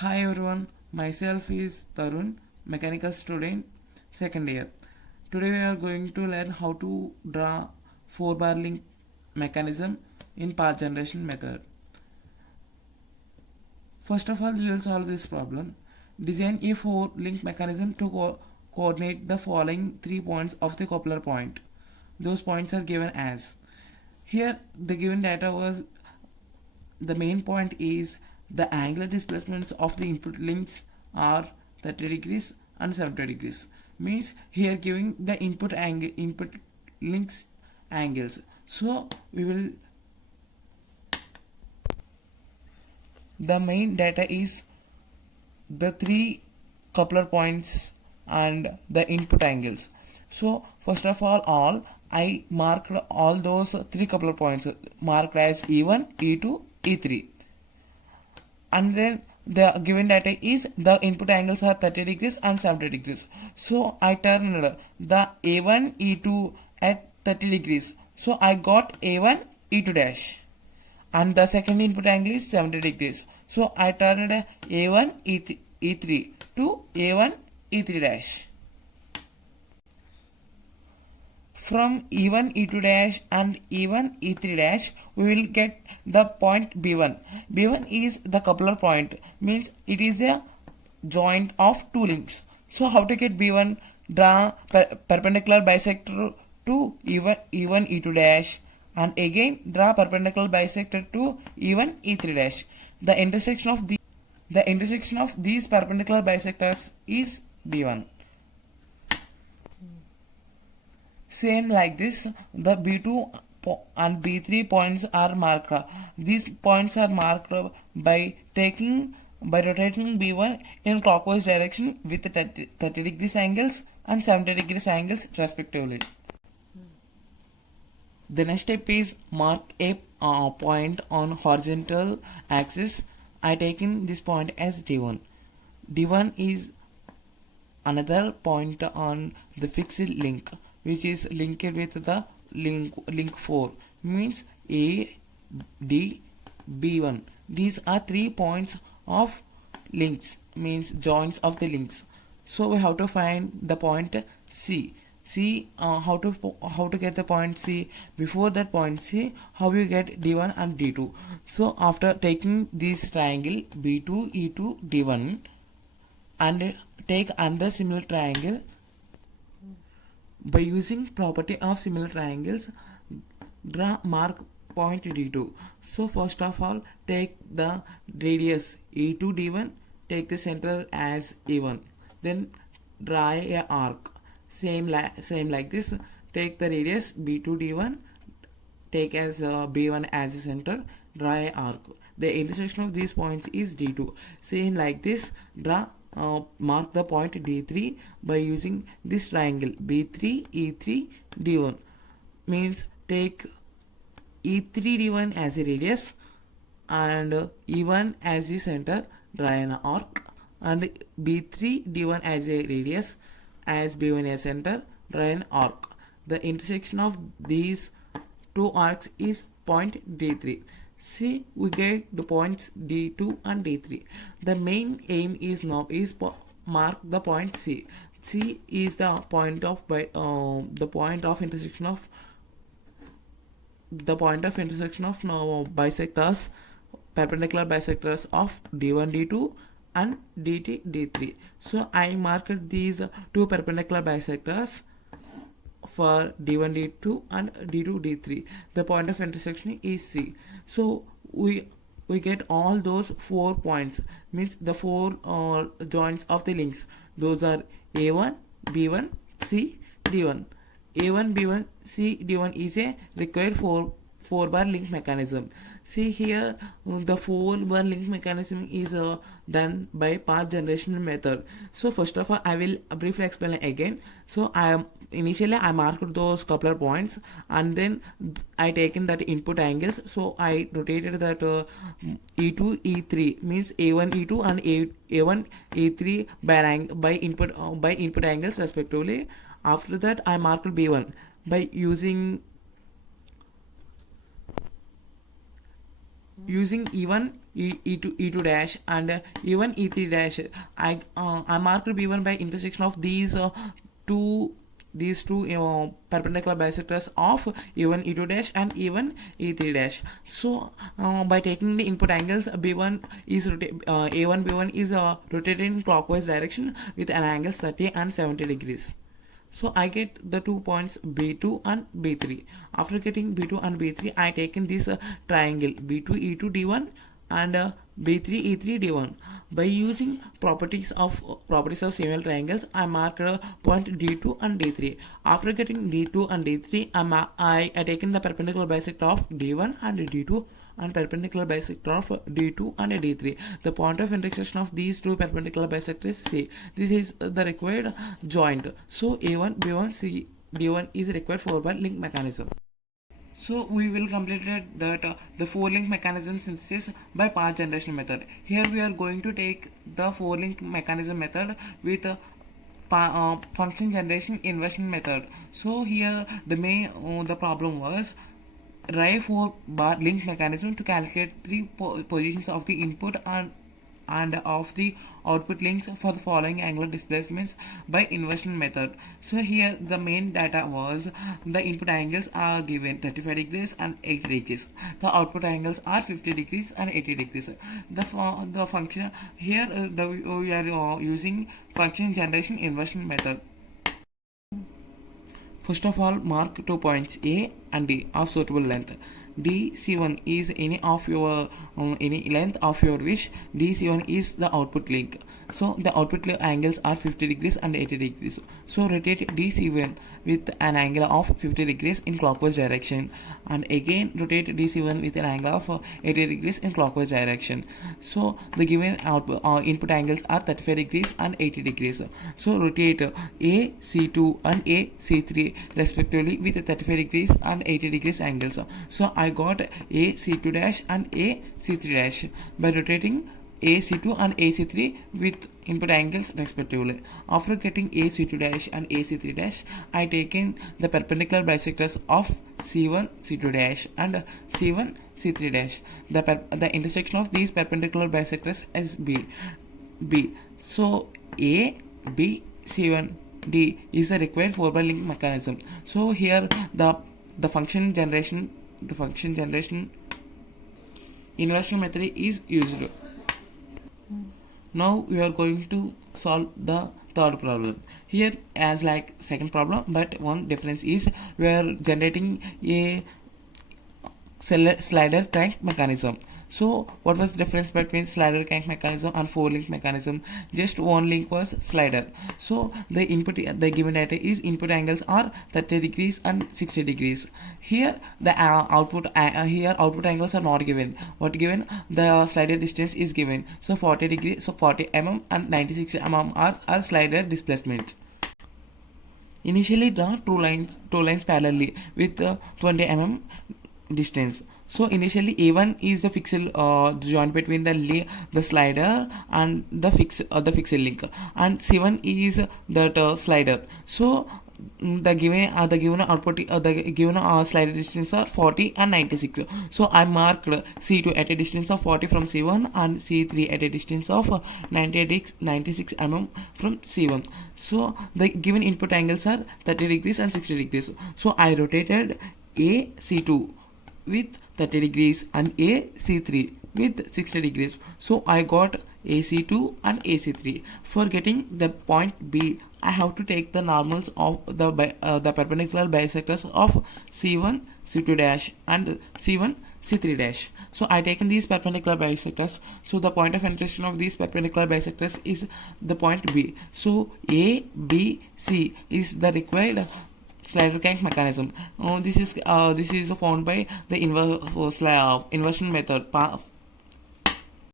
Hi everyone, myself is Tarun, mechanical student, second year. Today we are going to learn how to draw 4-bar link mechanism in path generation method. First of all, we will solve this problem. Design a 4-link mechanism to coordinate the following 3 points of the coupler point. Those points are given as. Here the given data was the main point is the angular displacements of the input links are 30 degrees and 70 degrees. Means here giving the input links angles. So we will the main data is the 3 coupler points and the input angles. So first of all I marked all those 3 coupler points marked as E1, E2, E3, and then the given data is the input angles are 30 degrees and 70 degrees. So I turned the A1, E2 at 30 degrees. So I got A1, E2 dash, and the second input angle is 70 degrees. So I turned A1, E3 to A1, E3 dash. From E1, E2 dash and E1, E3 dash, we will get the point B1. B1 is the coupler point, means it is a joint of two links. So how to get B1? Draw perpendicular bisector to E1, E2 dash, and again draw perpendicular bisector to E1, E3 dash. The intersection of these perpendicular bisectors is B1. Same like this, the B2 and B3 points are marked. These points are marked by rotating B1 in clockwise direction with 30 degrees angles and 70 degrees angles respectively. The next step is mark a point on horizontal axis. I taken this point as D1. D1 is another point on the fixed link, which is linked with the link 4, means A, D, B1. These are 3 points of links, means joints of the links. So we have to find the point C. How to get the point C? Before that point C, how you get D1 and D2? So after taking this triangle B2, E2, D1 and take another similar triangle, by using property of similar triangles, mark point D2. So first of all, take the radius E2 D1, take the center as E1, then draw a arc. Same like this. Take the radius B2 D1, take as B1 as a center, draw a arc. The intersection of these points is D2. Same like this, mark the point D3 by using this triangle B3, E3, D1. Means take E3 D1 as a radius and E1 as the center, draw an arc, and B3 D1 as a radius, as B1 as center, draw an arc. The intersection of these two arcs is point D3. See, we get the points D2 and D3. The main aim is now is mark the point C. C is the point of bisectors, perpendicular bisectors of D1, D2 and DT, D3. So I marked these two perpendicular bisectors for D1, D2 and D2, D3. The point of intersection is C. So we get all those 4 points, means the 4 joints of the links. Those are A1, B1, C, D1. A1, B1, C, D1 is a required 4-bar link mechanism. See here, the 4-bar link mechanism is done by path generation method. So first of all, I will briefly explain again. So initially I marked those coupler points, and then I taken that input angles. So I rotated that E2, E3, means A1, E2 and A1, E3 by input angles respectively. After that I marked B1 by using using E1 E2 dash and E1 E3 dash, I marked B1 by intersection of two two perpendicular bisectors of E1 E2 dash and E1 E3 dash. So by taking the input angles, B1 is A1 B1 is rotated in clockwise direction with an angles 30 and 70 degrees. So I get the 2 points B2 and B3. After getting B2 and B3, I taken this triangle B2 E2 D1 and B3 E3 D1. By using properties of similar triangles, I marked point D2 and D3. After getting D2 and D3, I taken the perpendicular bisector of D1 and D2 and perpendicular bisector of D2 and D3. The point of intersection of these two perpendicular bisectors is C. This is the required joint. So A1 B1 C D1 is required for by link mechanism. So we will complete that the four link mechanism synthesis by path generation method. Here we are going to take the four link mechanism method with function generation inversion method. So here the problem was write 4-bar link mechanism to calculate three positions of the input and of the output links for the following angular displacements by inversion method. So here the main data was the input angles are given 35 degrees and 80 degrees. The output angles are 50 degrees and 80 degrees. The function here we are using function generation inversion method. First of all, mark 2 points A and B of suitable length. DC1 is any of your any length of your wish. DC1 is the output link. So the output angles are 50 degrees and 80 degrees. So rotate DC1 with an angle of 50 degrees in clockwise direction, and again rotate DC1 with an angle of 80 degrees in clockwise direction. So the given input angles are 35 degrees and 80 degrees. So rotate AC2 and AC3 respectively with 35 degrees and 80 degrees angles. So I got AC2 dash and AC3 dash by rotating AC2 and AC3 with input angles respectively. After getting AC2 dash and AC3 dash, I taken the perpendicular bisectors of C1 C2 dash and C1 C3 dash. The intersection of these perpendicular bisectors is B. So A B C1 D is the required 4-bar link mechanism. So here the function generation inversion method is used. Now we are going to solve the third problem. Here as like second problem, but one difference is we are generating a slider crank mechanism. So what was the difference between slider crank mechanism and 4-link mechanism? Just one link was slider. So the given data is input angles are 30 degrees and 60 degrees. Here the output angles are not given. What given? The slider distance is given. So 40 degrees, so 40 mm and 96 mm are slider displacements. Initially draw two lines parallelly with 20 mm distance. So initially A1 is the fixed joint between the slider and the fixed link, and C1 is that slider. So the given output the given slider distance are 40 and 96. So I marked C2 at a distance of 40 from C1 and C3 at a distance of 96 mm from C1. So the given input angles are 30 degrees and 60 degrees. So I rotated AC2 with 30 degrees and AC3 with 60 degrees. So I got AC2 and AC3. For getting the point B, I have to take the normals of the perpendicular bisectors of C1 C2 dash and C1 C3 dash. So I taken these perpendicular bisectors. So the point of intersection of these perpendicular bisectors is the point B. So A B C is the required slider crank mechanism. This is found by the inversion method,